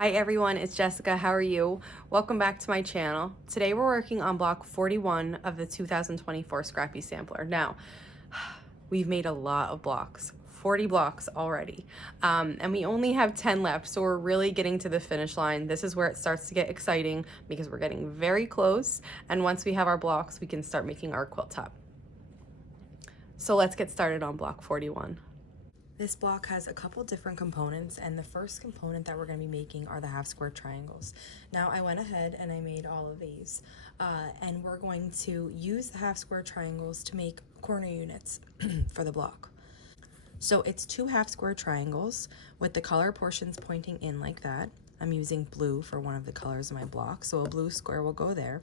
Hi everyone, it's Jessica. How are you? Welcome back to my channel. Today we're working on block 41 of the 2024 Scrappy Sampler. Now, we've made a lot of blocks, 40 blocks already, and we only have 10 left, so we're really getting to the finish line. This is where it starts to get exciting because we're getting very close, and once we have our blocks, we can start making our quilt top. So let's get started on block 41. This block has a couple different components, and the first component that we're going to be making are the half square triangles. Now I went ahead and I made all of these, and we're going to use the half square triangles to make corner units for the block. So it's two half square triangles with the color portions pointing in like that. I'm using blue for one of the colors of my block, so a blue square will go there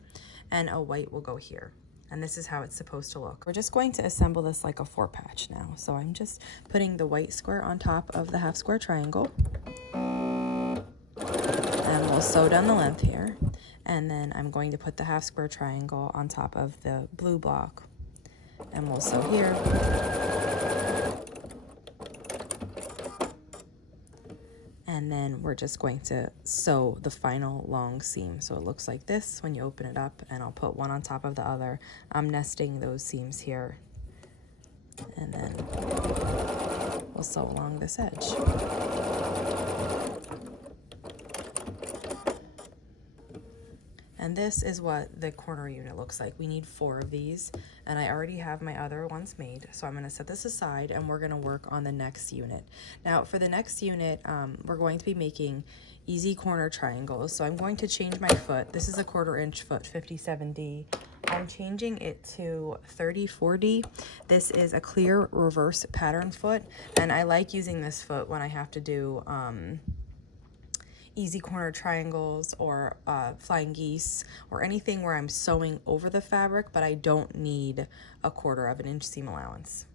and a white will go here. And this is how it's supposed to look. We're just going to assemble this like a 4-patch now. So I'm just putting the white square on top of the half square triangle. And we'll sew down the length here. And then I'm going to put the half square triangle on top of the blue block. And we'll sew here. And then we're just going to sew the final long seam. So it looks like this when you open it up, and I'll put one on top of the other. I'm nesting those seams here. And then we'll sew along this edge. And this is what the corner unit looks like. We need 4 of these, and I already have my other ones made. So I'm gonna set this aside and we're gonna work on the next unit. Now for the next unit, we're going to be making easy corner triangles. So I'm going to change my foot. This is a 1/4 inch foot, 57D. I'm changing it to 34D. This is a clear reverse pattern foot, and I like using this foot when I have to do easy corner triangles or flying geese or anything where I'm sewing over the fabric, but I don't need a 1/4 inch seam allowance.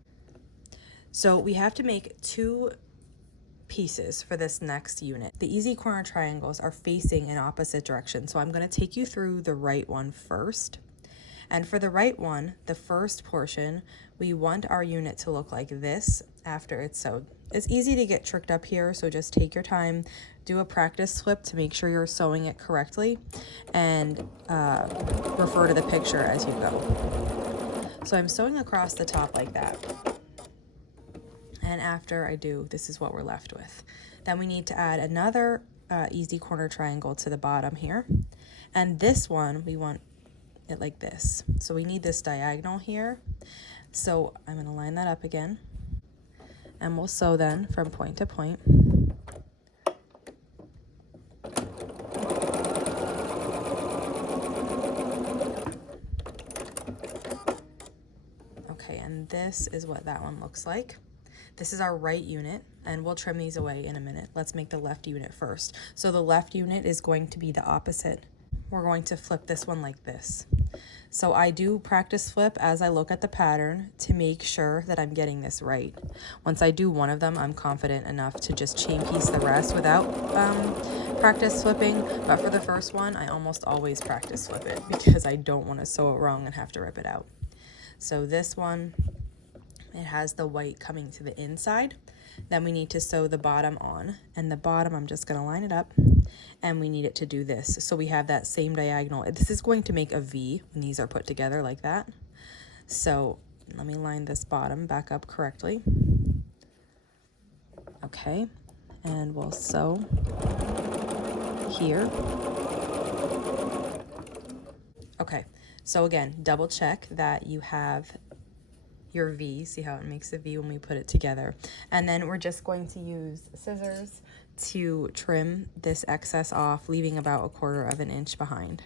So we have to make 2 pieces for this next unit. The easy corner triangles are facing in opposite directions, so I'm going to take you through the right one first. And for the right one, the first portion, we want our unit to look like this after it's sewed. It's easy to get tricked up here, so just take your time, do a practice flip to make sure you're sewing it correctly, and refer to the picture as you go. So I'm sewing across the top like that. And after I do, this is what we're left with. Then we need to add another easy corner triangle to the bottom here. And this one, we want it like this. So we need this diagonal here. So I'm going to line that up again, and we'll sew then from point to point. Okay, and this is what that one looks like. This is our right unit, and we'll trim these away in a minute. Let's make the left unit first. So the left unit is going to be the opposite. We're going to flip this one like this. So I do practice flip as I look at the pattern to make sure that I'm getting this right. Once I do one of them, I'm confident enough to just chain piece the rest without practice flipping. But for the first one, I almost always practice flip it because I don't want to sew it wrong and have to rip it out. So this one, it has the white coming to the inside. Then we need to sew the bottom on, and the bottom I'm just going to line it up, and we need it to do this. So we have that same diagonal. This is going to make a V when these are put together like that. So let me line this bottom back up correctly. Okay, and we'll sew here. Okay, so again, double check that you have your V. See how it makes a V when we put it together. And then we're just going to use scissors to trim this excess off, leaving about 1/4 inch behind.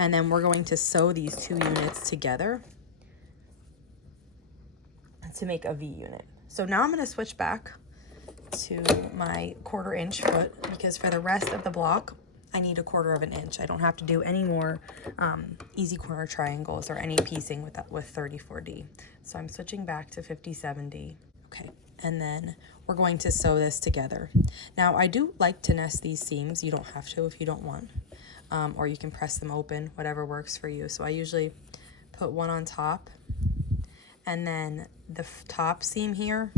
And then we're going to sew these 2 units together to make a V unit. So now I'm going to switch back to my 1/4 inch foot, because for the rest of the block, I need 1/4 inch. I don't have to do any more easy corner triangles or any piecing with 34D. So I'm switching back to 57D. Okay, and then we're going to sew this together. Now I do like to nest these seams. You don't have to if you don't want, or you can press them open, whatever works for you. So I usually put one on top, and then the top seam here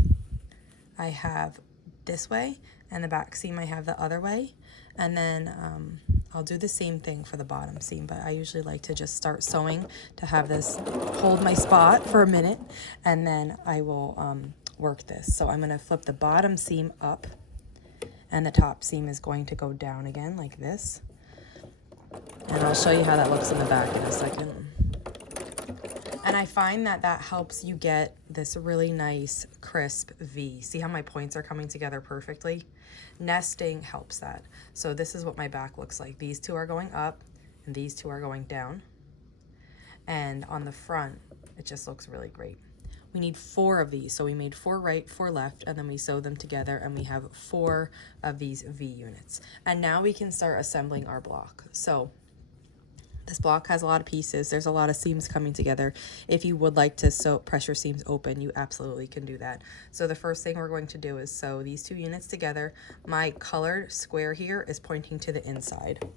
I have this way, and the back seam I have the other way. And then I'll do the same thing for the bottom seam, but I usually like to just start sewing to have this hold my spot for a minute, and then I will work this. So I'm going to flip the bottom seam up, and the top seam is going to go down again like this. And I'll show you how that looks in the back in a second. And I find that that helps you get this really nice crisp V. See how my points are coming together perfectly? Nesting helps that. So this is what my back looks like. These two are going up and these two are going down. And on the front, it just looks really great. We need 4 of these. So we made 4 right, 4 left, and then we sew them together and we have 4 of these V units. And now we can start assembling our block. So this block has a lot of pieces. There's a lot of seams coming together. If you would like to sew pressure seams open, you absolutely can do that. So the first thing we're going to do is sew these 2 units together. My colored square here is pointing to the inside.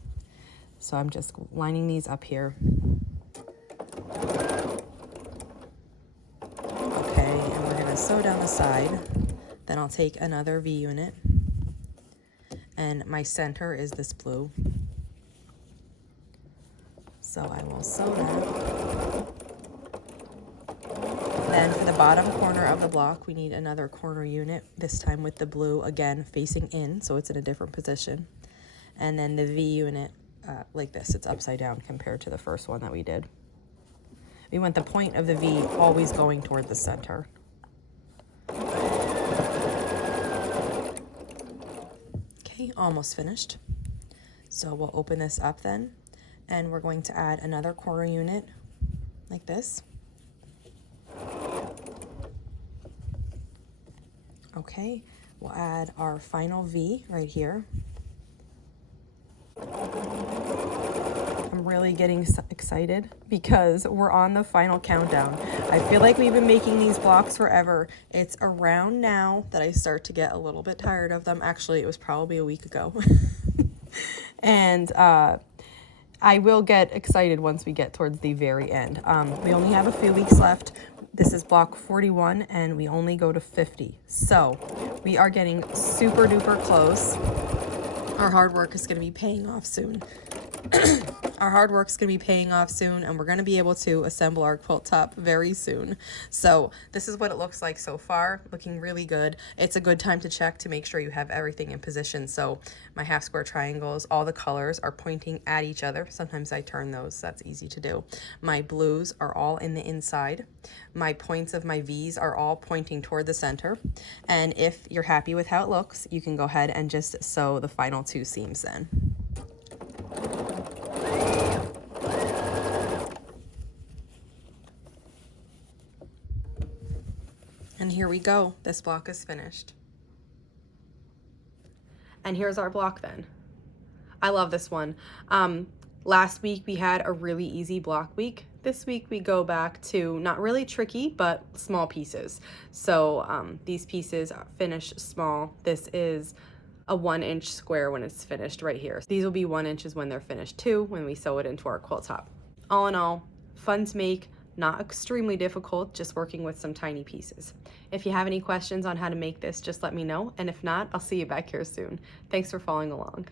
So I'm just lining these up here. Okay, and we're gonna sew down the side. Then I'll take another V unit, and my center is this blue. So I will sew that. Then for the bottom corner of the block, we need another corner unit, this time with the blue, again, facing in, so it's in a different position. And then the V unit, like this, it's upside down compared to the first one that we did. We want the point of the V always going toward the center. Okay, almost finished. So we'll open this up then. And we're going to add another corner unit like this. Okay, we'll add our final V right here. I'm really getting excited because we're on the final countdown. I feel like we've been making these blocks forever. It's around now that I start to get a little bit tired of them. Actually, it was probably a week ago. And I will get excited once we get towards the very end. We only have a few weeks left. This is block 41 and we only go to 50. So we are getting super duper close. Our hard work is gonna be paying off soon. Our hard work's gonna be paying off soon, and we're gonna be able to assemble our quilt top very soon. So this is what it looks like so far, looking really good. It's a good time to check to make sure you have everything in position. So my half square triangles, all the colors are pointing at each other. Sometimes I turn those, that's easy to do. My blues are all in the inside. My points of my V's are all pointing toward the center. And if you're happy with how it looks, you can go ahead and just sew the final 2 seams then. And here we go. This block is finished. And here's our block then. I love this one. Last week we had a really easy block week. This week we go back to not really tricky, but small pieces. So these pieces are finished small. This is a 1-inch square when it's finished right here. These will be 1 inches when they're finished too, when we sew it into our quilt top. All in all, fun to make. Not extremely difficult, just working with some tiny pieces. If you have any questions on how to make this, just let me know. And if not, I'll see you back here soon. Thanks for following along.